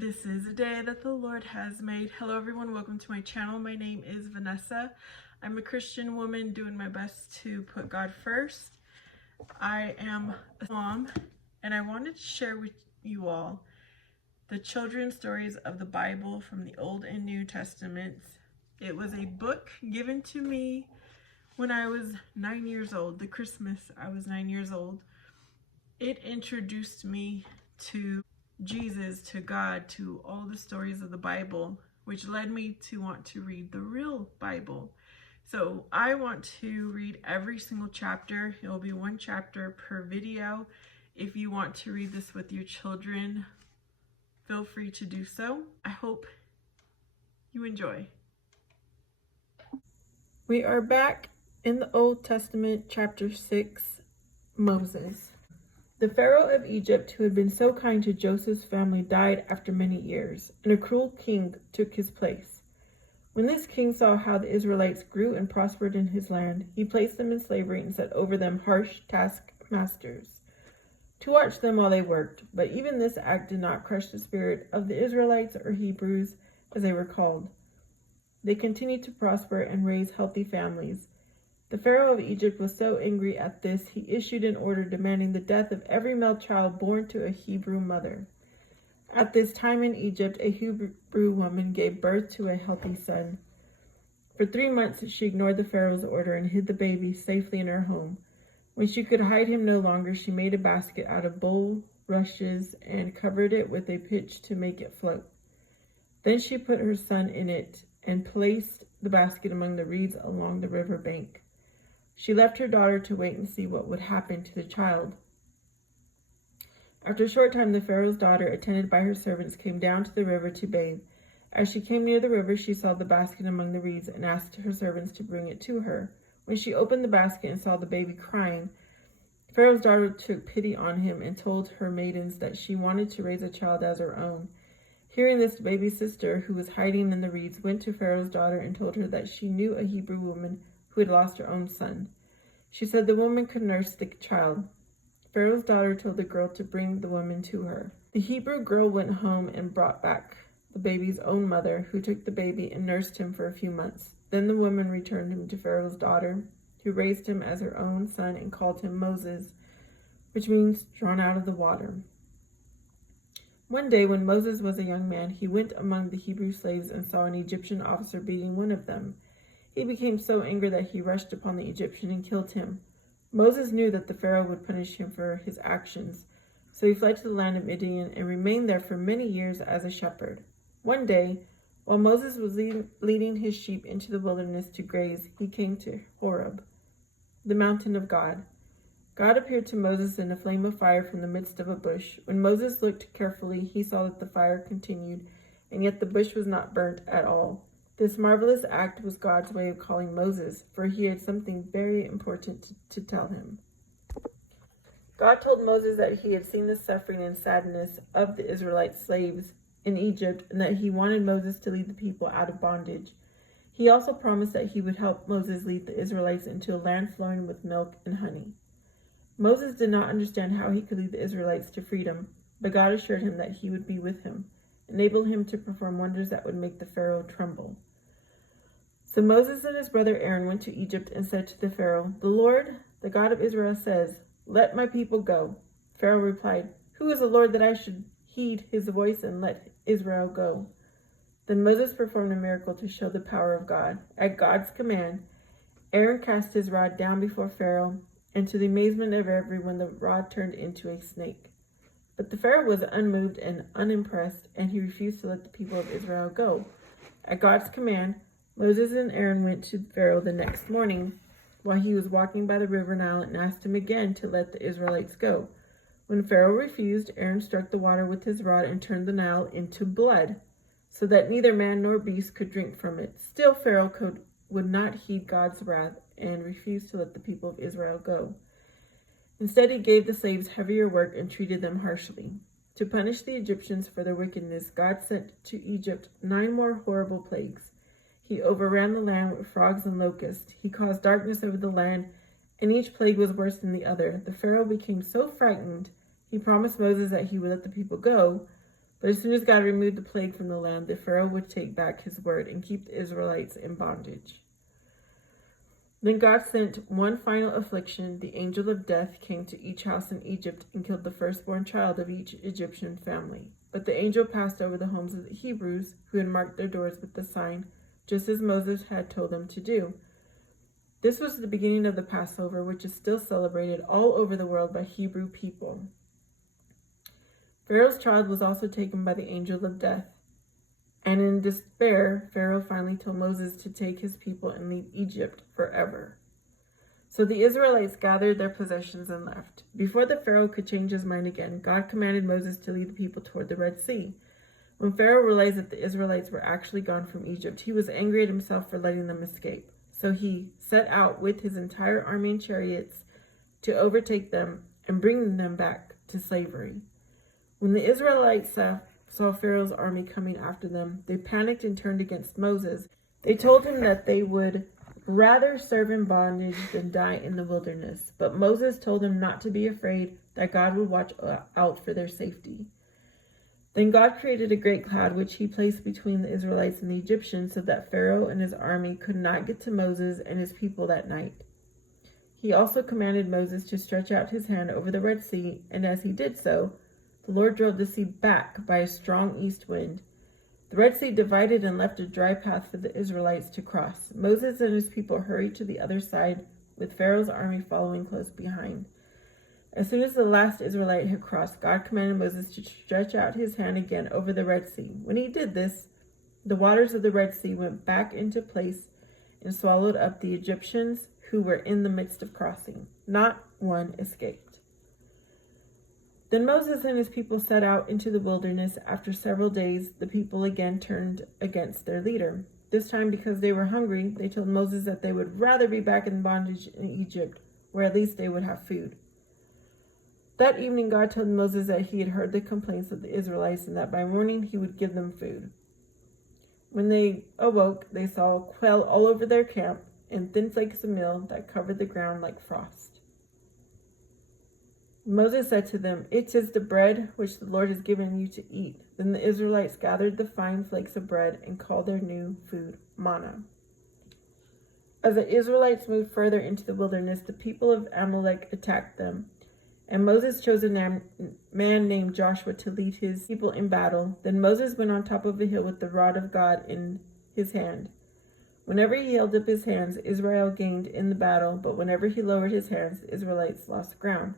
This is a day that the Lord has made. Hello everyone, welcome to my channel. My name is Vanessa. I'm a Christian woman doing my best to put God first. I am a mom and I wanted to share with you all the children's stories of the Bible from the Old and New Testaments. It was a book given to me when I was 9 years old, the Christmas I was 9 years old. It introduced me to Jesus, to God, to all the stories of the Bible, which led me to want to read the real Bible. So I want to read every single chapter. It will be one chapter per video. If you want to read this with your children, feel free to do so. I hope you enjoy. We are back in the Old Testament, chapter 6, Moses. The Pharaoh of Egypt, who had been so kind to Joseph's family, died after many years, and a cruel king took his place. When this king saw how the Israelites grew and prospered in his land, he placed them in slavery and set over them harsh taskmasters to watch them while they worked. But even this act did not crush the spirit of the Israelites, or Hebrews as they were called. They continued to prosper and raise healthy families. The Pharaoh of Egypt was so angry at this, he issued an order demanding the death of every male child born to a Hebrew mother. At this time in Egypt, a Hebrew woman gave birth to a healthy son. For 3 months, she ignored the Pharaoh's order and hid the baby safely in her home. When she could hide him no longer, she made a basket out of bulrushes and covered it with a pitch to make it float. Then she put her son in it and placed the basket among the reeds along the river bank. She left her daughter to wait and see what would happen to the child. After a short time, the Pharaoh's daughter, attended by her servants, came down to the river to bathe. As she came near the river, she saw the basket among the reeds and asked her servants to bring it to her. When she opened the basket and saw the baby crying, Pharaoh's daughter took pity on him and told her maidens that she wanted to raise a child as her own. Hearing this, the baby's sister, who was hiding in the reeds, went to Pharaoh's daughter and told her that she knew a Hebrew woman who had lost her own son. She said the woman could nurse the child. Pharaoh's daughter told the girl to bring the woman to her. The Hebrew girl went home and brought back the baby's own mother, who took the baby and nursed him for a few months. Then the woman returned him to Pharaoh's daughter, who raised him as her own son and called him Moses, which means drawn out of the water. One day, when Moses was a young man, he went among the Hebrew slaves and saw an Egyptian officer beating one of them. He became so angry that he rushed upon the Egyptian and killed him. Moses knew that the Pharaoh would punish him for his actions, so he fled to the land of Midian and remained there for many years as a shepherd. One day, while Moses was leading his sheep into the wilderness to graze, he came to Horeb, the mountain of God. God appeared to Moses in a flame of fire from the midst of a bush. When Moses looked carefully, he saw that the fire continued, and yet the bush was not burnt at all. This marvelous act was God's way of calling Moses, for he had something very important to tell him. God told Moses that he had seen the suffering and sadness of the Israelite slaves in Egypt, and that he wanted Moses to lead the people out of bondage. He also promised that he would help Moses lead the Israelites into a land flowing with milk and honey. Moses did not understand how he could lead the Israelites to freedom, but God assured him that he would be with him, enable him to perform wonders that would make the Pharaoh tremble. So Moses and his brother Aaron went to Egypt and said to the Pharaoh, "The Lord, the God of Israel, says, 'Let my people go.'" Pharaoh replied, "Who is the Lord that I should heed his voice and let Israel go?" Then Moses performed a miracle to show the power of God. At God's command, Aaron cast his rod down before Pharaoh, and to the amazement of everyone, the rod turned into a snake. But the Pharaoh was unmoved and unimpressed, and he refused to let the people of Israel go. At God's command, Moses and Aaron went to Pharaoh the next morning while he was walking by the river Nile and asked him again to let the Israelites go. When Pharaoh refused, Aaron struck the water with his rod and turned the Nile into blood, so that neither man nor beast could drink from it. Still, Pharaoh would not heed God's wrath and refused to let the people of Israel go. Instead, he gave the slaves heavier work and treated them harshly. To punish the Egyptians for their wickedness, God sent to Egypt 9 more horrible plagues. He overran the land with frogs and locusts. He caused darkness over the land, and each plague was worse than the other. The Pharaoh became so frightened, he promised Moses that he would let the people go, But as soon as God removed the plague from the land, the Pharaoh would take back his word and keep the Israelites in bondage. Then God sent one final affliction. The angel of death came to each house in Egypt and killed the firstborn child of each Egyptian family. But the angel passed over the homes of the Hebrews, who had marked their doors with the sign, just as Moses had told them to do. This was the beginning of the Passover, which is still celebrated all over the world by Hebrew people. Pharaoh's child was also taken by the angel of death. And in despair, Pharaoh finally told Moses to take his people and leave Egypt forever. So the Israelites gathered their possessions and left. Before the Pharaoh could change his mind again, God commanded Moses to lead the people toward the Red Sea. When Pharaoh realized that the Israelites were actually gone from Egypt, he was angry at himself for letting them escape. So he set out with his entire army and chariots to overtake them and bring them back to slavery. When the Israelites saw Pharaoh's army coming after them, they panicked and turned against Moses. They told him that they would rather serve in bondage than die in the wilderness. But Moses told them not to be afraid, that God would watch out for their safety. Then God created a great cloud, which he placed between the Israelites and the Egyptians, so that Pharaoh and his army could not get to Moses and his people that night. He also commanded Moses to stretch out his hand over the Red Sea, and as he did so, the Lord drove the sea back by a strong east wind. The Red Sea divided and left a dry path for the Israelites to cross. Moses and his people hurried to the other side, with Pharaoh's army following close behind. As soon as the last Israelite had crossed, God commanded Moses to stretch out his hand again over the Red Sea. When he did this, the waters of the Red Sea went back into place and swallowed up the Egyptians who were in the midst of crossing. Not one escaped. Then Moses and his people set out into the wilderness. After several days, the people again turned against their leader. This time, because they were hungry, they told Moses that they would rather be back in bondage in Egypt, where at least they would have food. That evening, God told Moses that he had heard the complaints of the Israelites and that by morning he would give them food. When they awoke, they saw quail all over their camp and thin flakes of meal that covered the ground like frost. Moses said to them, "It is the bread which the Lord has given you to eat." Then the Israelites gathered the fine flakes of bread and called their new food manna. As the Israelites moved further into the wilderness, the people of Amalek attacked them. And Moses chose a man named Joshua to lead his people in battle. Then Moses went on top of a hill with the rod of God in his hand. Whenever he held up his hands, Israel gained in the battle, but whenever he lowered his hands, the Israelites lost ground.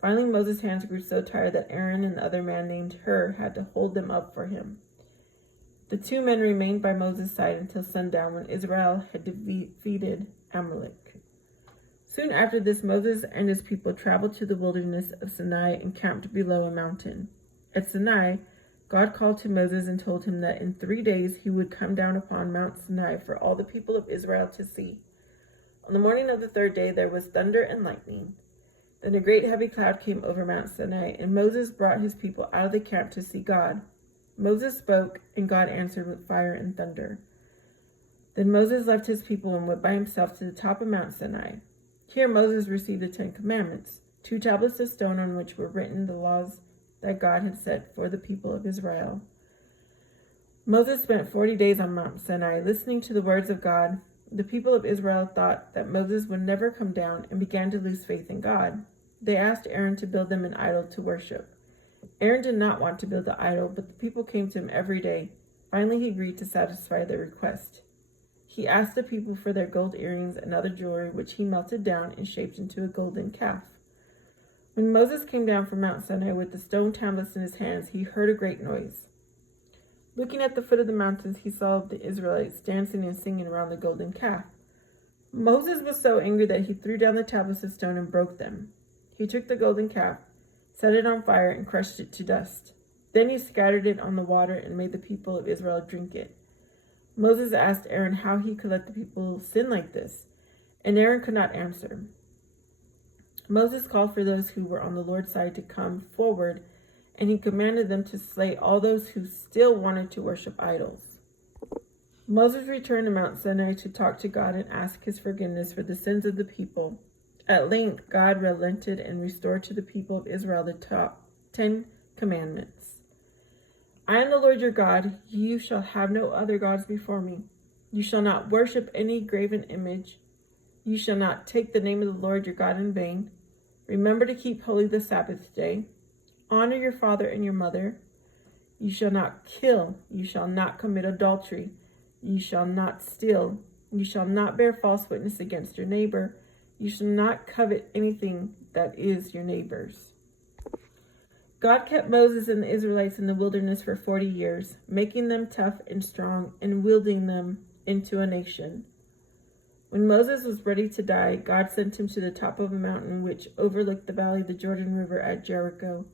Finally, Moses' hands grew so tired that Aaron and the other man named Hur had to hold them up for him. The two men remained by Moses' side until sundown, when Israel had defeated Amalek. Soon after this, Moses and his people traveled to the wilderness of Sinai and camped below a mountain. At Sinai, God called to Moses and told him that in 3 days he would come down upon Mount Sinai for all the people of Israel to see. On the morning of the 3rd day, there was thunder and lightning. Then a great heavy cloud came over Mount Sinai, and Moses brought his people out of the camp to see God. Moses spoke, and God answered with fire and thunder. Then Moses left his people and went by himself to the top of Mount Sinai. Here Moses received the 10 Commandments, 2 tablets of stone on which were written the laws that God had set for the people of Israel. Moses spent 40 days on Mount Sinai, listening to the words of God. The people of Israel thought that Moses would never come down and began to lose faith in God. They asked Aaron to build them an idol to worship. Aaron did not want to build the idol, but the people came to him every day. Finally, he agreed to satisfy their request. He asked the people for their gold earrings and other jewelry, which he melted down and shaped into a golden calf. When Moses came down from Mount Sinai with the stone tablets in his hands, he heard a great noise. Looking at the foot of the mountains, he saw the Israelites dancing and singing around the golden calf. Moses was so angry that he threw down the tablets of stone and broke them. He took the golden calf, set it on fire, and crushed it to dust. Then he scattered it on the water and made the people of Israel drink it. Moses asked Aaron how he could let the people sin like this, and Aaron could not answer. Moses called for those who were on the Lord's side to come forward, and he commanded them to slay all those who still wanted to worship idols. Moses returned to Mount Sinai to talk to God and ask his forgiveness for the sins of the people. At length, God relented and restored to the people of Israel the top 10 commandments. I am the Lord your God. You shall have no other gods before me. You shall not worship any graven image. You shall not take the name of the Lord your God in vain. Remember to keep holy the Sabbath day. Honor your father and your mother. You shall not kill. You shall not commit adultery. You shall not steal. You shall not bear false witness against your neighbor. You shall not covet anything that is your neighbor's. God kept Moses and the Israelites in the wilderness for 40 years, making them tough and strong and wielding them into a nation. When Moses was ready to die, God sent him to the top of a mountain which overlooked the valley of the Jordan River at Jericho.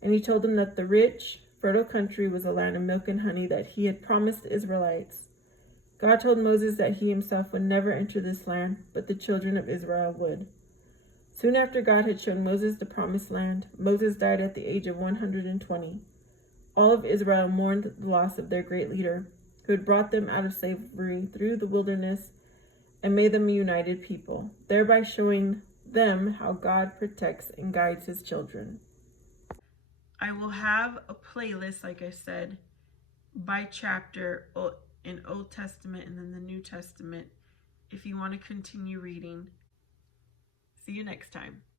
And he told him that the rich, fertile country was a land of milk and honey that he had promised the Israelites. God told Moses that he himself would never enter this land, but the children of Israel would. Soon after God had shown Moses the promised land, Moses died at the age of 120. All of Israel mourned the loss of their great leader, who had brought them out of slavery through the wilderness and made them a united people, thereby showing them how God protects and guides his children. I will have a playlist, like I said, by chapter in Old Testament and then the New Testament if you want to continue reading. See you next time.